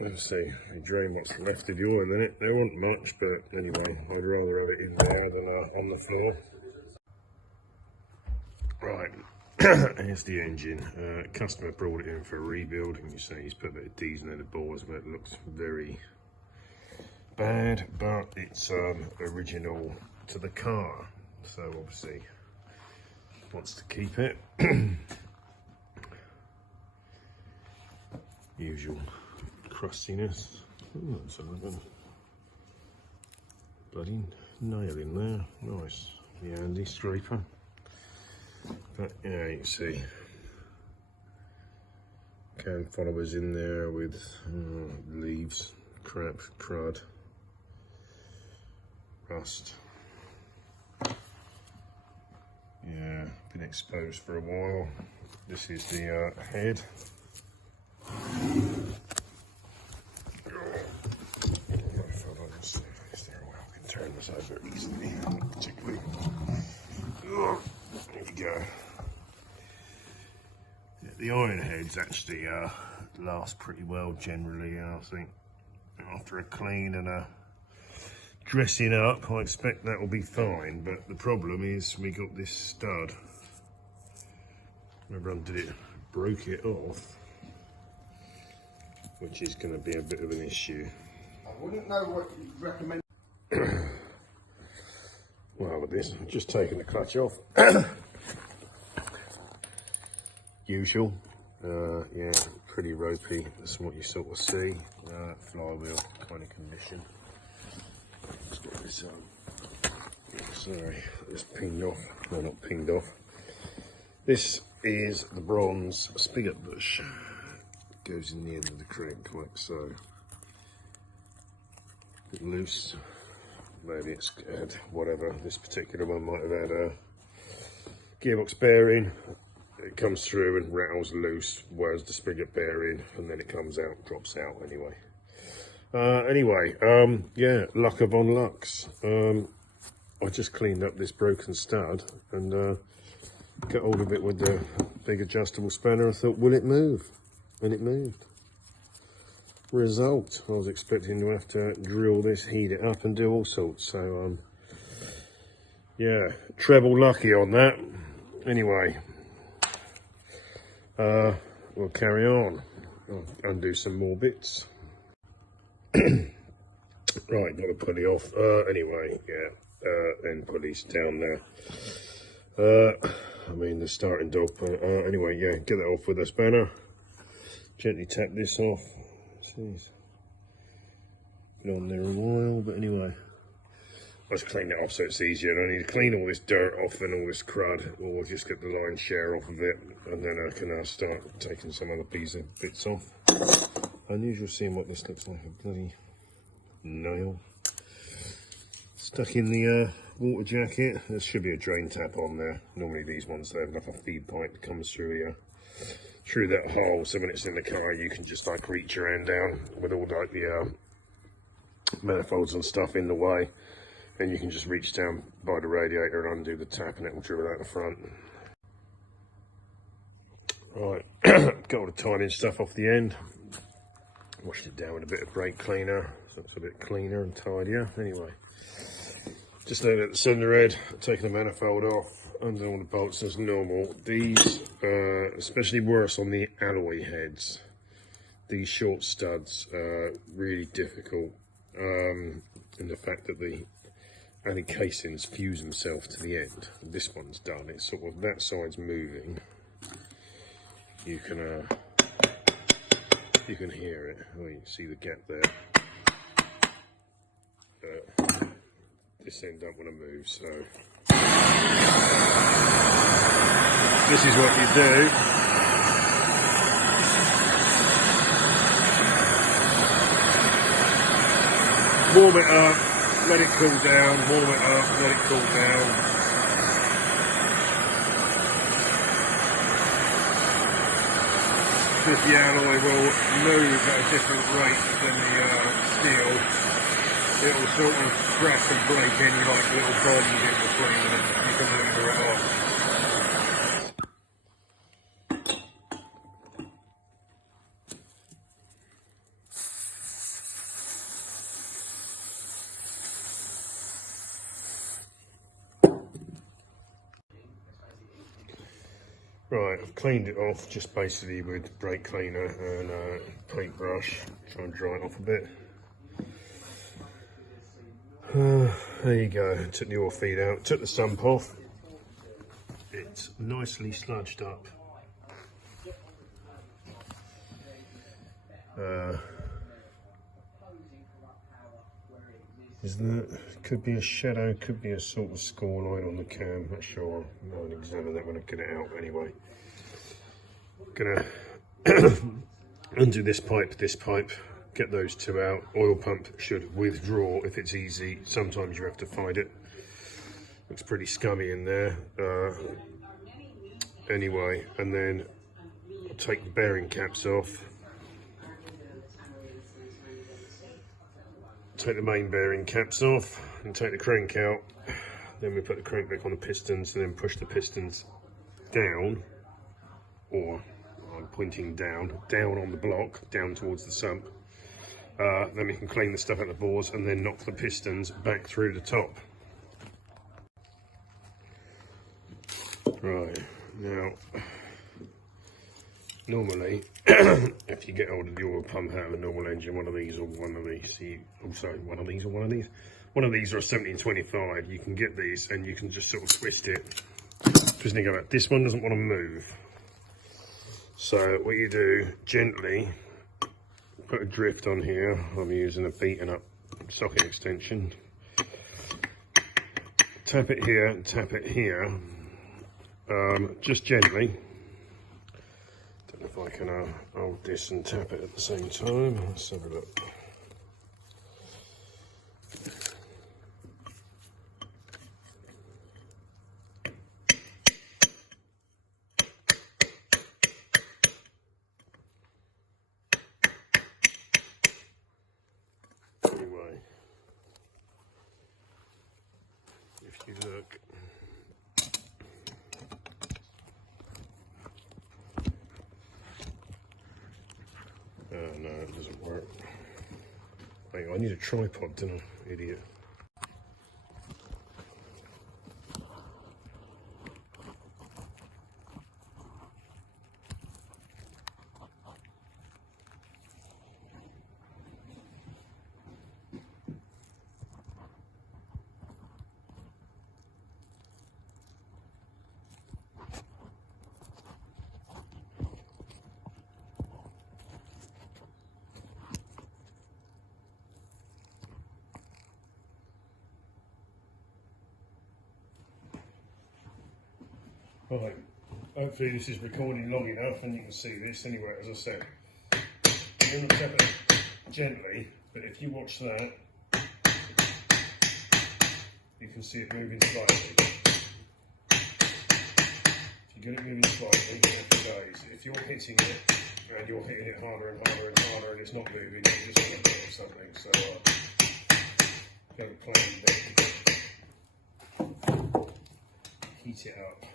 Let's see, you drain what's left of the oil in it. There wasn't much, but anyway, I'd rather have it in there than on the floor. Right, here's the engine. Customer brought it in for a rebuild, and you see he's put a bit of diesel in the bores, but it looks very bad, but it's original to the car, so obviously wants to keep it. Usual crustiness. Ooh, that's a little bloody nail in there. Nice, the handy scraper. But yeah, you can see can followers in there with leaves, crap, crud, rust. Yeah, been exposed for a while. This is the head. I can turn this over easily, particularly. There you go. Yeah, the iron heads actually last pretty well generally. I think after a clean and a dressing up, I expect that will be fine. But the problem is we got this stud. Remember, undid it, broke it off, which is going to be a bit of an issue. I wouldn't know what you'd recommend. Well, with this, I'm just taking the clutch off. Usual. Yeah, pretty ropey. That's what you sort of see. Flywheel kind of condition. Let's get this sorry, this pinged off. No, not pinged off. This is the bronze spigot bush. Goes in the end of the crank like so. Bit loose. Maybe it's had whatever. This particular one might have had a gearbox bearing. It comes through and rattles loose, whereas the spigot bearing, and then it comes out, drops out anyway. Yeah, luck upon lucks. I just cleaned up this broken stud and got hold of it with the big adjustable spanner. I thought, will it move? And it moved. Result, I was expecting to have to drill this, heat it up and do all sorts. So, yeah, treble lucky on that. Anyway, we'll carry on. I'll undo some more bits. Right, got the pulley off. Anyway, yeah, end pulley's down there. I mean the starting dog, but anyway, yeah, get that off with a spanner. Gently tap this off. Jeez. Been on there a while, but anyway. I just clean it off so it's easier. I don't need to clean all this dirt off and all this crud, or we'll just get the lion's share off of it, and then I can start taking some other bits off. Unusual seeing what this looks like, a bloody nail. Stuck in the water jacket. There should be a drain tap on there. Normally these ones, they have like a feed pipe that comes through here. Through that hole, so when it's in the car you can just like reach your hand down with all like the manifolds and stuff in the way, and you can just reach down by the radiator and undo the tap and it will drill out the front. Right, got all the tiny stuff off the end, washed it down with a bit of brake cleaner so it's a bit cleaner and tidier. Anyway, just looking at the cylinder head, taking the manifold off, undo all the bolts as normal. These especially worse on the alloy heads. These short studs are really difficult in the fact that the alloy casings fuse themselves to the end. This one's done. It's sort of that side's moving. You can hear it. Oh, you can see the gap there. This end don't want to move, so this is what you do. Warm it up, let it cool down, warm it up, let it cool down. Because the alloy will move at a different rate than the steel. It will sort of crack and break any like little bonds in between and you can maneuver it off. Right, I've cleaned it off just basically with brake cleaner and paintbrush. Try and dry it off a bit. There you go, took the oil feed out, took the sump off. It's nicely sludged up. Could be a shadow, could be a sort of score line on the cam, not sure. I'll examine that when I get it out anyway. Gonna undo this pipe, get those two out. Oil pump should withdraw if it's easy. Sometimes you have to find it. Looks pretty scummy in there. Anyway, and then I'll take the bearing caps off. Take the main bearing caps off and take the crank out. Then we put the crank back on the pistons and then push the pistons down, or I'm pointing down on the block, down towards the sump. Then we can clean the stuff out of the bores and then knock the pistons back through the top. Right, now, normally, if you get hold of the oil pump out of a normal engine, one of these or one of these, one of these are a 1725, you can get these and you can just sort of twist it. Just think about this one doesn't want to move. So what you do, gently put a drift on here. I'm using a beaten up socket extension. Tap it here and tap it here. Just gently. Don't know if I can hold this and tap it at the same time. Let's have a look. Anyway, if you look, no, it doesn't work. Hang on, I need a tripod, don't I, idiot. Right, hopefully this is recording long enough and you can see this. Anyway, as I said, you're going to tap it gently, but if you watch that, you can see it moving slightly. If you get it moving slightly, happy days. If you're hitting it and you're hitting it harder and harder and harder and it's not moving, you just want to do something. So go to plan, heat it up.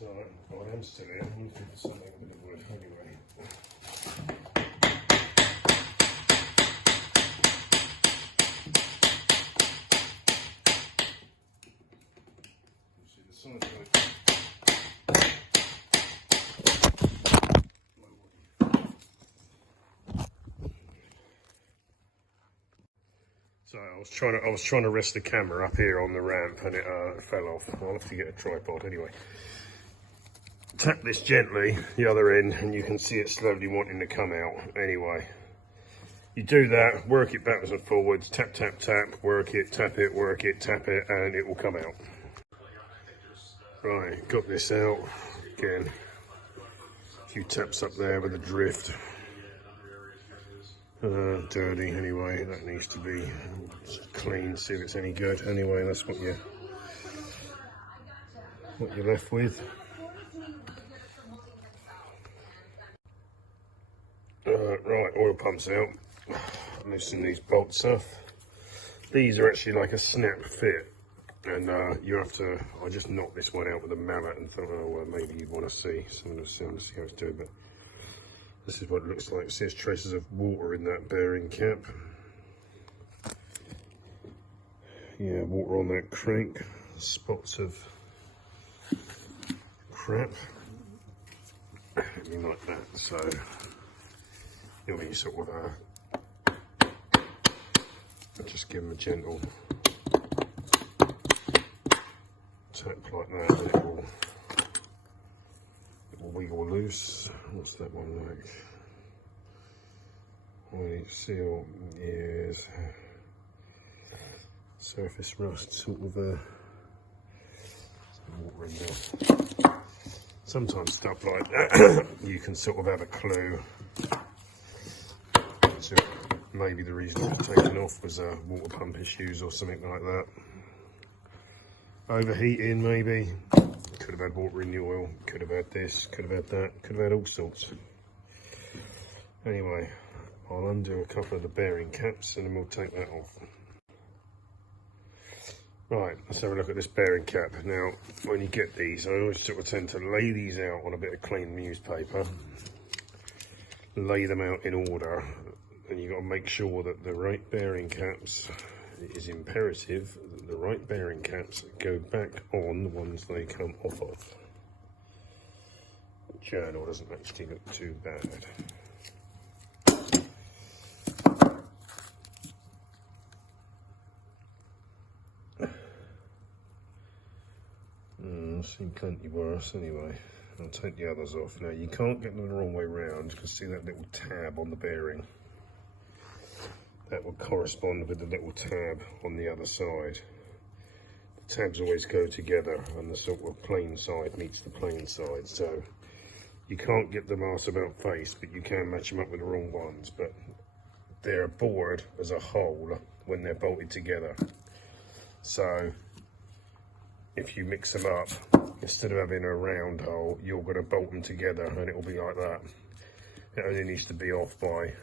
So, I am still here. I'm looking for something a bit of wood anyway. You see the size of it. So I was trying to rest the camera up here on the ramp and it fell off. I'll have to get a tripod anyway. Tap this gently, the other end, and you can see it slowly wanting to come out anyway. You do that, work it backwards and forwards, tap, tap, tap, work it, tap it, and it will come out. Right, got this out. Again, a few taps up there with the drift. Dirty anyway, that needs to be clean, see if it's any good. Anyway, that's what you're left with. Right, oil pumps out. Loosen these bolts off. These are actually like a snap fit, and you have to. I just knocked this one out with a mallet and thought, oh well, maybe you'd want to see some of the sound, see how it's doing. But this is what it looks like. See, there's traces of water in that bearing cap. Yeah, water on that crank. Spots of crap. You like that, so you'll be sort of just give them a gentle tap like that, and it will wiggle loose. What's that one like? Wait, seal, yes. Surface rust, sort of water in there. Sometimes stuff like that, you can sort of have a clue. So maybe the reason it was taken off was water pump issues or something like that. Overheating maybe. Could have had water in the oil, could have had this, could have had that, could have had all sorts. Anyway, I'll undo a couple of the bearing caps and then we'll take that off. Right, let's have a look at this bearing cap. Now, when you get these, I always sort of tend to lay these out on a bit of clean newspaper. Lay them out in order, and you've got to make sure that the right bearing caps, it is imperative that the right bearing caps go back on the ones they come off of. The journal doesn't actually look too bad. I've seen plenty worse anyway. I'll take the others off. Now you can't get them the wrong way round. You can see that little tab on the bearing. That will correspond with the little tab on the other side. The tabs always go together and the sort of plain side meets the plain side. So you can't get them arse about face, but you can match them up with the wrong ones. But they're bored as a whole when they're bolted together. So if you mix them up, instead of having a round hole, you're going to bolt them together and it will be like that. It only needs to be off by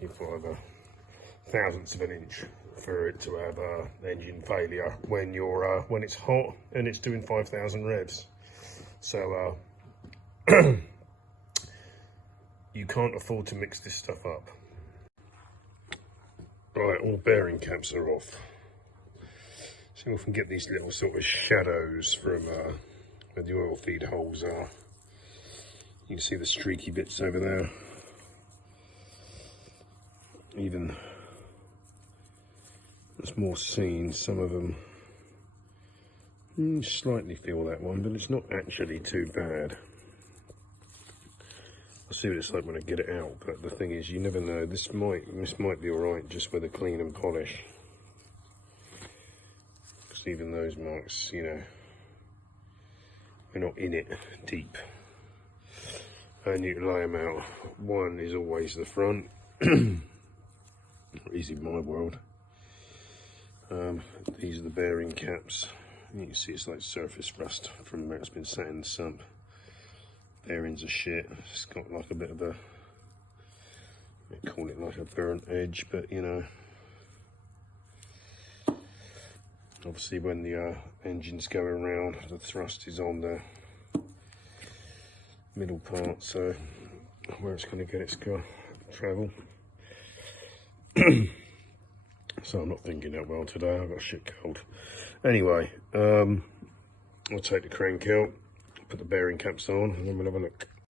whatever thousandths of an inch for it to have engine failure when you're when it's hot and it's doing 5,000 revs. So you can't afford to mix this stuff up. Right, all bearing caps are off. See if we can get these little sort of shadows from where the oil feed holes are. You can see the streaky bits over there. Even there's more seen, some of them slightly feel that one, but it's not actually too bad. I'll see what it's like when I get it out, but the thing is, you never know. This might be alright just with a clean and polish. Because even those marks, you know, we're not in it deep. And you can lay them out. One is always the front. Easy in my world. These are the bearing caps. You can see it's like surface rust from where it's been sat in the sump. Bearings are shit. It's got like a bit of a, I call it like a burnt edge, but you know, obviously when the engine's going around, the thrust is on the middle part, so where it's going to get its travel. So I'm not thinking that well today. I've got a shit cold. Anyway, I'll take the crank out, put the bearing caps on, and then we'll have a look.